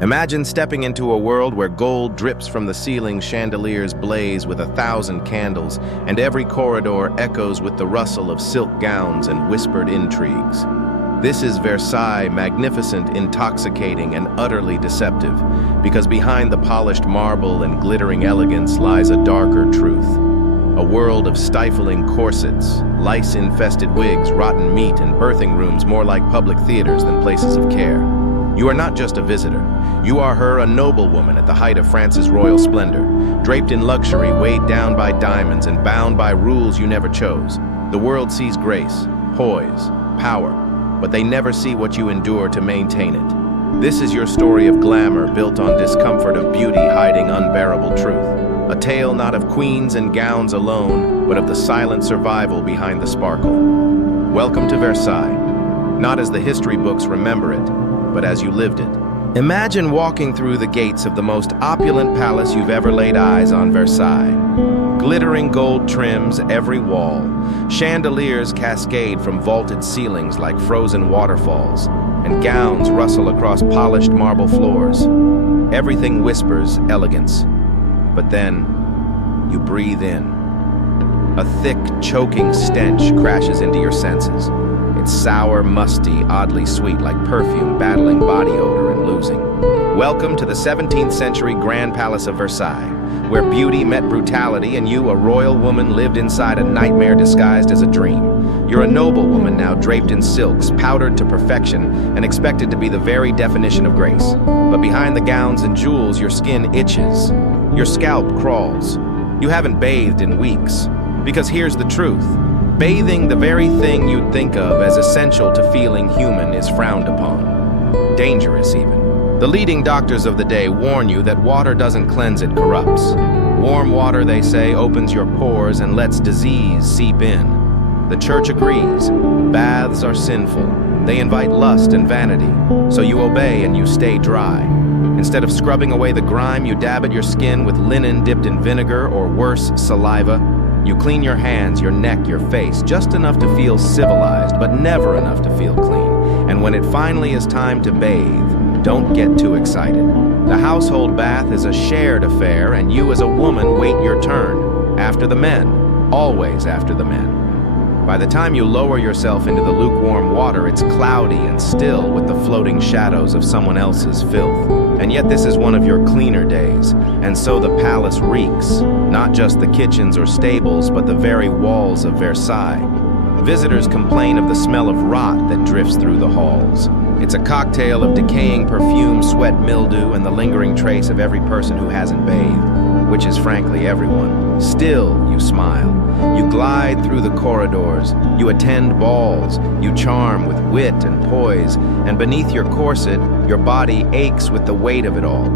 Imagine stepping into a world where gold drips from the ceiling, chandeliers blaze with 1,000 candles, and every corridor echoes with the rustle of silk gowns and whispered intrigues. This is Versailles, magnificent, intoxicating, and utterly deceptive, because behind the polished marble and glittering elegance lies a darker truth. A world of stifling corsets, lice-infested wigs, rotten meat, and birthing rooms more like public theaters than places of care. You are not just a visitor. You are her, a noblewoman at the height of France's royal splendor, draped in luxury, weighed down by diamonds, and bound by rules you never chose. The world sees grace, poise, power, but they never see what you endure to maintain it. This is your story of glamour built on discomfort, of beauty hiding unbearable truth. A tale not of queens and gowns alone, but of the silent survival behind the sparkle. Welcome to Versailles, not as the history books remember it, but as you lived it. Imagine walking through the gates of the most opulent palace you've ever laid eyes on. Versailles. Glittering gold trims every wall. Chandeliers cascade from vaulted ceilings like frozen waterfalls, and gowns rustle across polished marble floors. Everything whispers elegance. But then, you breathe in. A thick, choking stench crashes into your senses. It's sour, musty, oddly sweet, like perfume battling body odor and losing. Welcome to the 17th century Grand Palace of Versailles, where beauty met brutality and you, a royal woman, lived inside a nightmare disguised as a dream. You're a noble woman now, draped in silks, powdered to perfection, and expected to be the very definition of grace. But behind the gowns and jewels, your skin itches. Your scalp crawls. You haven't bathed in weeks. Because here's the truth. Bathing, the very thing you'd think of as essential to feeling human, is frowned upon. Dangerous, even. The leading doctors of the day warn you that water doesn't cleanse, it corrupts. Warm water, they say, opens your pores and lets disease seep in. The church agrees. Baths are sinful. They invite lust and vanity. So you obey and you stay dry. Instead of scrubbing away the grime, you dab at your skin with linen dipped in vinegar, or worse, saliva. You clean your hands, your neck, your face, just enough to feel civilized, but never enough to feel clean. And when it finally is time to bathe, don't get too excited. The household bath is a shared affair, and you as a woman wait your turn. After the men. Always after the men. By the time you lower yourself into the lukewarm water, it's cloudy and still with the floating shadows of someone else's filth. And yet this is one of your cleaner days, and so the palace reeks. Not just the kitchens or stables, but the very walls of Versailles. Visitors complain of the smell of rot that drifts through the halls. It's a cocktail of decaying perfume, sweat, mildew, and the lingering trace of every person who hasn't bathed, which is frankly everyone. Still, you smile. You glide through the corridors. You attend balls. You charm with wit and poise. And beneath your corset, your body aches with the weight of it all.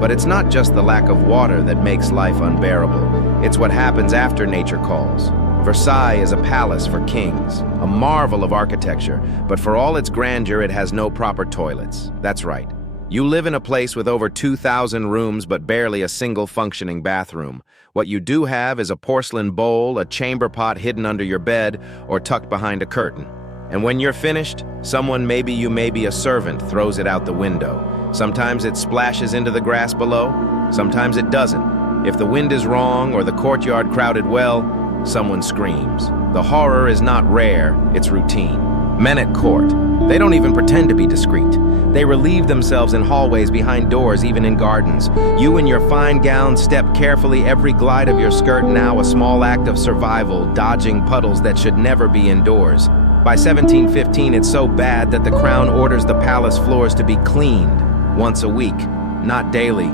But it's not just the lack of water that makes life unbearable. It's what happens after nature calls. Versailles is a palace for kings, a marvel of architecture, but for all its grandeur, it has no proper toilets. That's right. You live in a place with over 2,000 rooms, but barely a single functioning bathroom. What you do have is a porcelain bowl, a chamber pot hidden under your bed, or tucked behind a curtain. And when you're finished, someone, maybe you, maybe a servant, throws it out the window. Sometimes it splashes into the grass below, sometimes it doesn't. If the wind is wrong or the courtyard crowded well, someone screams. The horror is not rare, it's routine. Men at court, they don't even pretend to be discreet. They relieve themselves in hallways, behind doors, even in gardens. You in your fine gown step carefully, every glide of your skirt now a small act of survival, dodging puddles that should never be indoors. By 1715, it's so bad that the crown orders the palace floors to be cleaned once a week, not daily,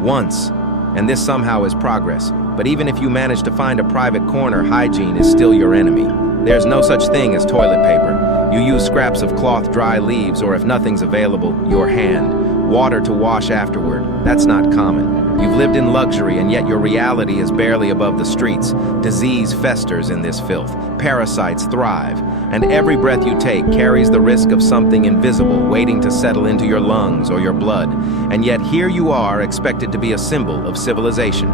once. And this somehow is progress. But even if you manage to find a private corner, hygiene is still your enemy. There's no such thing as toilet paper. You use scraps of cloth, dry leaves, or if nothing's available, your hand. Water to wash afterward. That's not common. You've lived in luxury, and yet your reality is barely above the streets. Disease festers in this filth. Parasites thrive. And every breath you take carries the risk of something invisible waiting to settle into your lungs or your blood. And yet here you are, expected to be a symbol of civilization.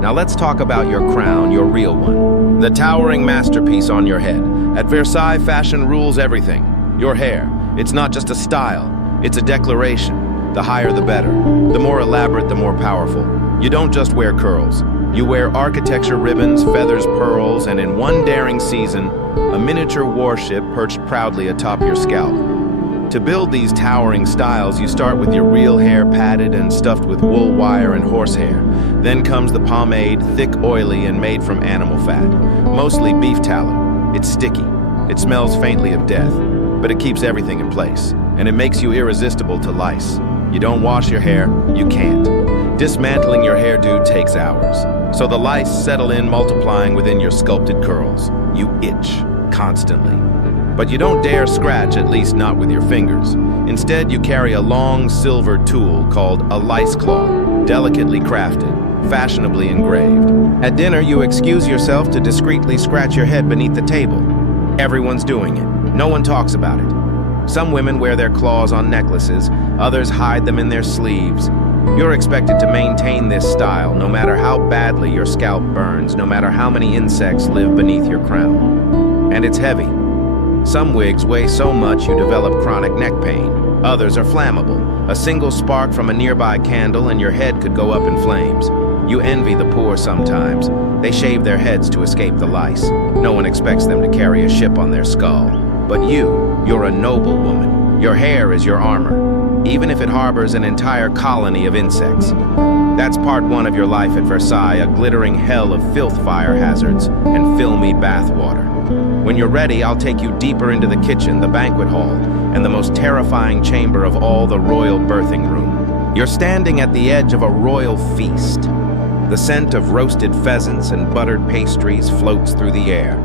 Now let's talk about your crown, your real one. The towering masterpiece on your head. At Versailles, fashion rules everything. Your hair. It's not just a style, it's a declaration. The higher the better. The more elaborate, the more powerful. You don't just wear curls. You wear architecture ribbons, feathers, pearls, and in one daring season, a miniature warship perched proudly atop your scalp. To build these towering styles, you start with your real hair padded and stuffed with wool wire and horsehair. Then comes the pomade, thick, oily, and made from animal fat, mostly beef tallow. It's sticky. It smells faintly of death, but it keeps everything in place, and it makes you irresistible to lice. You don't wash your hair, you can't. Dismantling your hairdo takes hours, so the lice settle in, multiplying within your sculpted curls. You itch constantly. But you don't dare scratch, at least not with your fingers. Instead, you carry a long silver tool called a lice claw, delicately crafted, fashionably engraved. At dinner, you excuse yourself to discreetly scratch your head beneath the table. Everyone's doing it. No one talks about it. Some women wear their claws on necklaces, others hide them in their sleeves. You're expected to maintain this style no matter how badly your scalp burns, no matter how many insects live beneath your crown. And it's heavy. Some wigs weigh so much you develop chronic neck pain. Others are flammable. A single spark from a nearby candle and your head could go up in flames. You envy the poor sometimes. They shave their heads to escape the lice. No one expects them to carry a ship on their skull. But you're a noble woman. Your hair is your armor, even if it harbors an entire colony of insects. That's part one of your life at Versailles, a glittering hell of filth fire hazards and filmy bath water. When you're ready, I'll take you deeper into the kitchen, the banquet hall, and the most terrifying chamber of all, the royal birthing room. You're standing at the edge of a royal feast. The scent of roasted pheasants and buttered pastries floats through the air.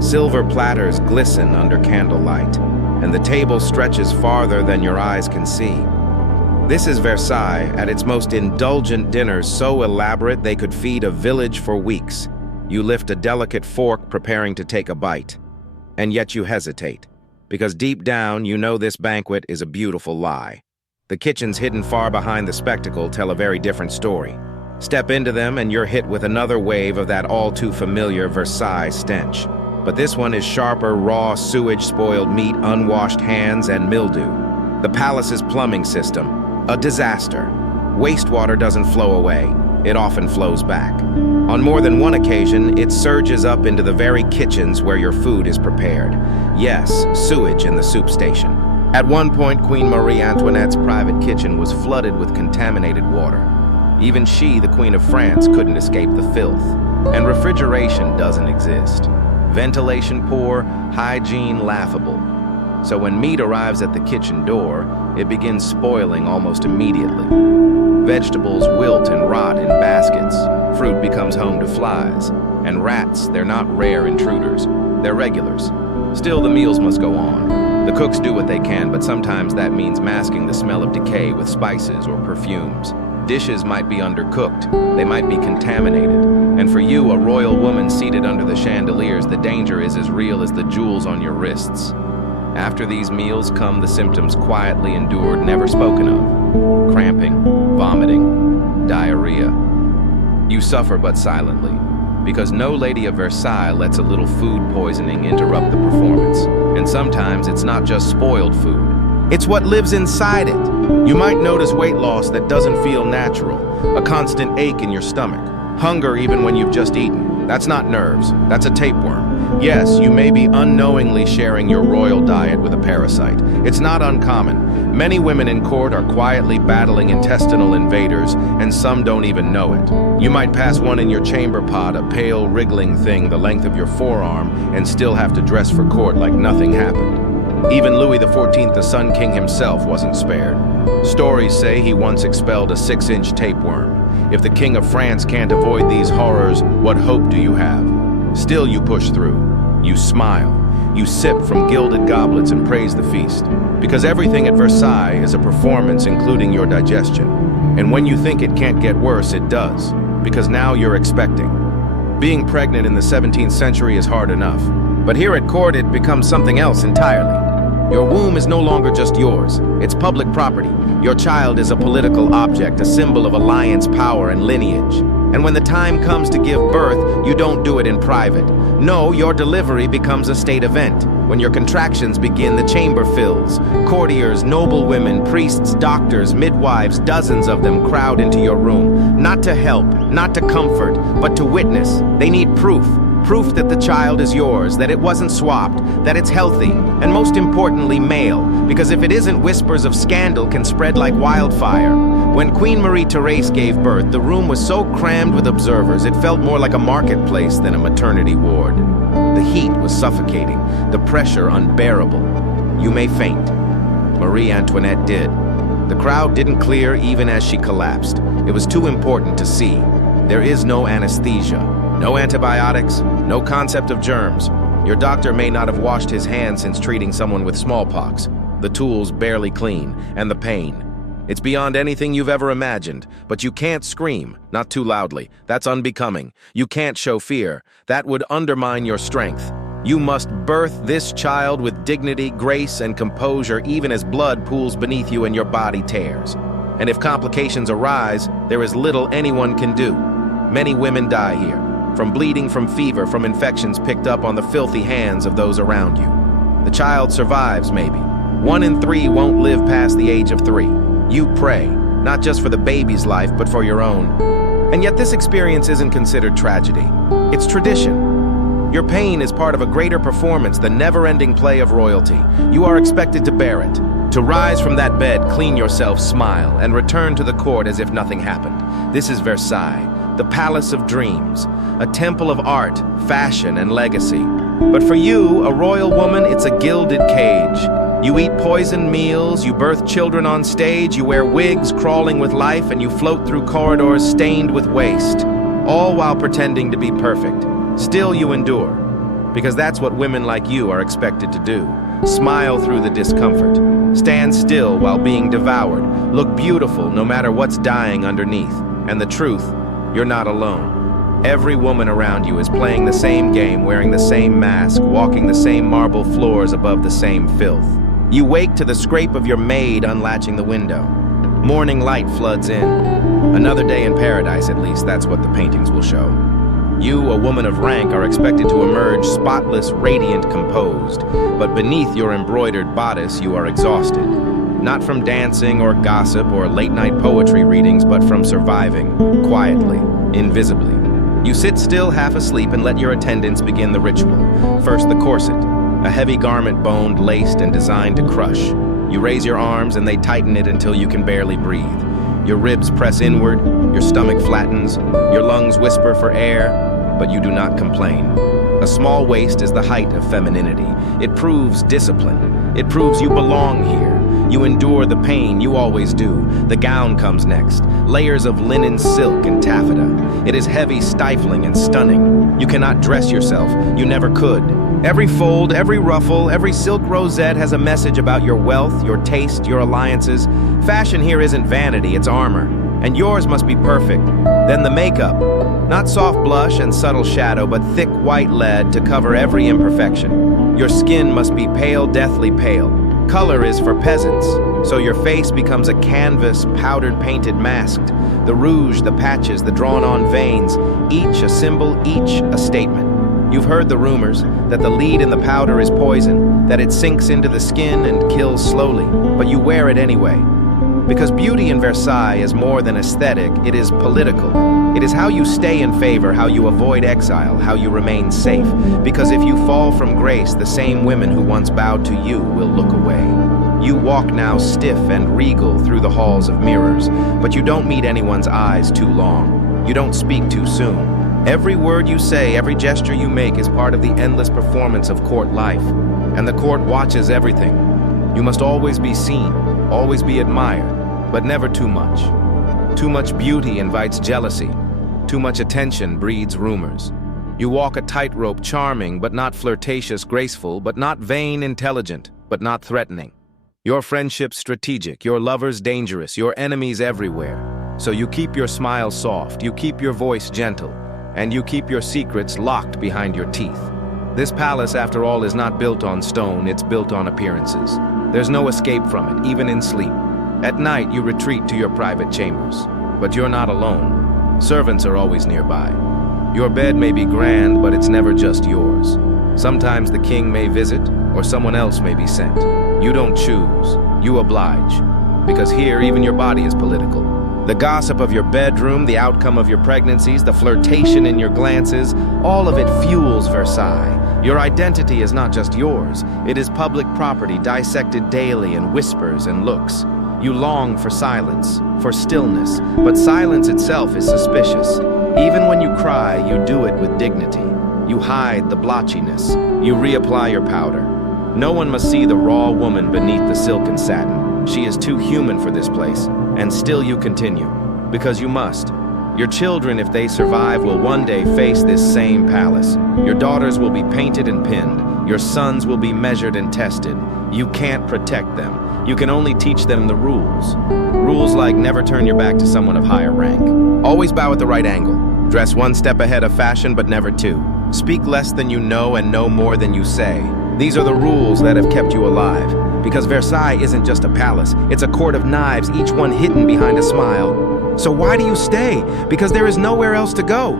Silver platters glisten under candlelight, and the table stretches farther than your eyes can see. This is Versailles at its most indulgent dinners, so elaborate they could feed a village for weeks. You lift a delicate fork preparing to take a bite, and yet you hesitate, because deep down you know this banquet is a beautiful lie. The kitchens hidden far behind the spectacle tell a very different story. Step into them and you're hit with another wave of that all-too-familiar Versailles stench. But this one is sharper, raw, sewage-spoiled meat, unwashed hands, and mildew. The palace's plumbing system, a disaster. Wastewater doesn't flow away. It often flows back. On more than one occasion, it surges up into the very kitchens where your food is prepared. Yes, sewage in the soup station. At one point, Queen Marie Antoinette's private kitchen was flooded with contaminated water. Even she, the Queen of France, couldn't escape the filth. And refrigeration doesn't exist. Ventilation poor, hygiene laughable. So when meat arrives at the kitchen door, it begins spoiling almost immediately. Vegetables wilt and rot in baskets. Fruit becomes home to flies. And rats, they're not rare intruders. They're regulars. Still, the meals must go on. The cooks do what they can, but sometimes that means masking the smell of decay with spices or perfumes. Dishes might be undercooked. They might be contaminated. And for you, a royal woman seated under the chandeliers, the danger is as real as the jewels on your wrists. After these meals come the symptoms quietly endured, never spoken of. Cramping, vomiting, diarrhea. You suffer but silently, because no lady of Versailles lets a little food poisoning interrupt the performance. And sometimes it's not just spoiled food. It's what lives inside it. You might notice weight loss that doesn't feel natural, a constant ache in your stomach, hunger even when you've just eaten. That's not nerves, that's a tapeworm. Yes, you may be unknowingly sharing your royal diet with a parasite. It's not uncommon. Many women in court are quietly battling intestinal invaders, and some don't even know it. You might pass one in your chamber pot, a pale, wriggling thing the length of your forearm, and still have to dress for court like nothing happened. Even Louis XIV, the Sun King himself, wasn't spared. Stories say he once expelled a 6-inch tapeworm. If the King of France can't avoid these horrors, what hope do you have? Still you push through. You smile. You sip from gilded goblets and praise the feast. Because everything at Versailles is a performance including your digestion. And when you think it can't get worse, it does. Because now you're expecting. Being pregnant in the 17th century is hard enough. But here at court, it becomes something else entirely. Your womb is no longer just yours. It's public property. Your child is a political object, a symbol of alliance, power, and lineage. And when the time comes to give birth, you don't do it in private. No, your delivery becomes a state event. When your contractions begin, the chamber fills. Courtiers, noble women, priests, doctors, midwives, dozens of them crowd into your room. Not to help, not to comfort, but to witness. They need proof. Proof that the child is yours, that it wasn't swapped, that it's healthy, and most importantly, male, because if it isn't, whispers of scandal can spread like wildfire. When Queen Marie-Therese gave birth, the room was so crammed with observers, it felt more like a marketplace than a maternity ward. The heat was suffocating, the pressure unbearable. You may faint. Marie Antoinette did. The crowd didn't clear even as she collapsed. It was too important to see. There is no anesthesia, no antibiotics, no concept of germs. Your doctor may not have washed his hands since treating someone with smallpox. The tools barely clean, and the pain. It's beyond anything you've ever imagined, but you can't scream, not too loudly. That's unbecoming. You can't show fear. That would undermine your strength. You must birth this child with dignity, grace, and composure, even as blood pools beneath you and your body tears. And if complications arise, there is little anyone can do. Many women die here, from bleeding, from fever, from infections picked up on the filthy hands of those around you. The child survives, maybe. 1 in 3 won't live past the age of 3. You pray, not just for the baby's life, but for your own. And yet this experience isn't considered tragedy. It's tradition. Your pain is part of a greater performance, the never-ending play of royalty. You are expected to bear it, to rise from that bed, clean yourself, smile, and return to the court as if nothing happened. This is Versailles, the palace of dreams, a temple of art, fashion, and legacy. But for you, a royal woman, it's a gilded cage. You eat poisoned meals, you birth children on stage, you wear wigs crawling with life, and you float through corridors stained with waste, all while pretending to be perfect. Still you endure, because that's what women like you are expected to do. Smile through the discomfort. Stand still while being devoured. Look beautiful no matter what's dying underneath. And the truth, you're not alone. Every woman around you is playing the same game, wearing the same mask, walking the same marble floors above the same filth. You wake to the scrape of your maid unlatching the window. Morning light floods in. Another day in paradise, at least, that's what the paintings will show. You, a woman of rank, are expected to emerge spotless, radiant, composed. But beneath your embroidered bodice, you are exhausted. Not from dancing or gossip or late-night poetry readings, but from surviving, quietly, invisibly. You sit still, half asleep, and let your attendants begin the ritual. First, the corset, a heavy garment boned, laced, and designed to crush. You raise your arms, and they tighten it until you can barely breathe. Your ribs press inward, your stomach flattens, your lungs whisper for air, but you do not complain. A small waist is the height of femininity. It proves discipline. It proves you belong here. You endure the pain, you always do. The gown comes next. Layers of linen, silk, and taffeta. It is heavy, stifling, and stunning. You cannot dress yourself. You never could. Every fold, every ruffle, every silk rosette has a message about your wealth, your taste, your alliances. Fashion here isn't vanity, it's armor. And yours must be perfect. Then the makeup. Not soft blush and subtle shadow, but thick white lead to cover every imperfection. Your skin must be pale, deathly pale. Color is for peasants, so your face becomes a canvas, powdered, painted, masked. The rouge, the patches, the drawn-on veins, each a symbol, each a statement. You've heard the rumors that the lead in the powder is poison, that it sinks into the skin and kills slowly, but you wear it anyway. Because beauty in Versailles is more than aesthetic, it is political. It is how you stay in favor, how you avoid exile, how you remain safe. Because if you fall from grace, the same women who once bowed to you will look away. You walk now stiff and regal through the halls of mirrors, but you don't meet anyone's eyes too long. You don't speak too soon. Every word you say, every gesture you make is part of the endless performance of court life. And the court watches everything. You must always be seen, always be admired, but never too much. Too much beauty invites jealousy. Too much attention breeds rumors. You walk a tightrope, charming, but not flirtatious, graceful, but not vain, intelligent, but not threatening. Your friendship's strategic, your lover's dangerous, your enemies everywhere. So you keep your smile soft, you keep your voice gentle, and you keep your secrets locked behind your teeth. This palace, after all, is not built on stone, it's built on appearances. There's no escape from it, even in sleep. At night, you retreat to your private chambers. But you're not alone. Servants are always nearby. Your bed may be grand, but it's never just yours. Sometimes the king may visit, or someone else may be sent. You don't choose, you oblige. Because here, even your body is political. The gossip of your bedroom, the outcome of your pregnancies, the flirtation in your glances, all of it fuels Versailles. Your identity is not just yours. It is public property dissected daily in whispers and looks. You long for silence, for stillness, but silence itself is suspicious. Even when you cry, you do it with dignity. You hide the blotchiness. You reapply your powder. No one must see the raw woman beneath the silk and satin. She is too human for this place, and still you continue, because you must. Your children, if they survive, will one day face this same palace. Your daughters will be painted and pinned. Your sons will be measured and tested. You can't protect them. You can only teach them the rules. Rules like never turn your back to someone of higher rank. Always bow at the right angle. Dress one step ahead of fashion, but never two. Speak less than you know and know more than you say. These are the rules that have kept you alive. Because Versailles isn't just a palace, it's a court of knives, each one hidden behind a smile. So why do you stay? Because there is nowhere else to go.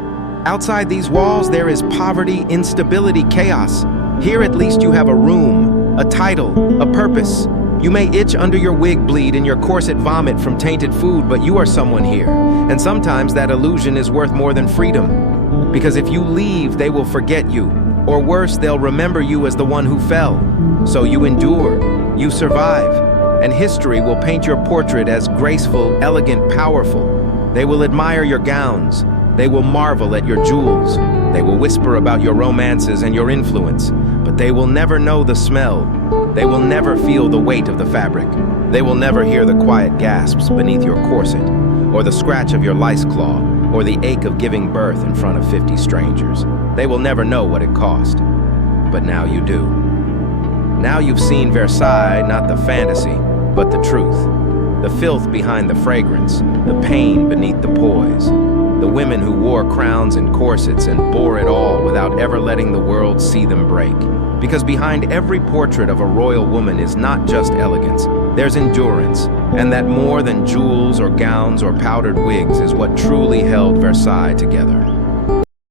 Outside these walls, there is poverty, instability, chaos. Here at least you have a room, a title, a purpose. You may itch under your wig bleed and your corset vomit from tainted food, but you are someone here. And sometimes that illusion is worth more than freedom. Because if you leave, they will forget you. Or worse, they'll remember you as the one who fell. So you endure, you survive, and history will paint your portrait as graceful, elegant, powerful. They will admire your gowns. They will marvel at your jewels. They will whisper about your romances and your influence. But they will never know the smell. They will never feel the weight of the fabric. They will never hear the quiet gasps beneath your corset, or the scratch of your lice claw, or the ache of giving birth in front of 50 strangers. They will never know what it cost. But now you do. Now you've seen Versailles, not the fantasy, but the truth. The filth behind the fragrance, the pain beneath the poise. The women who wore crowns and corsets and bore it all without ever letting the world see them break. Because behind every portrait of a royal woman is not just elegance, there's endurance, and that more than jewels or gowns or powdered wigs is what truly held Versailles together.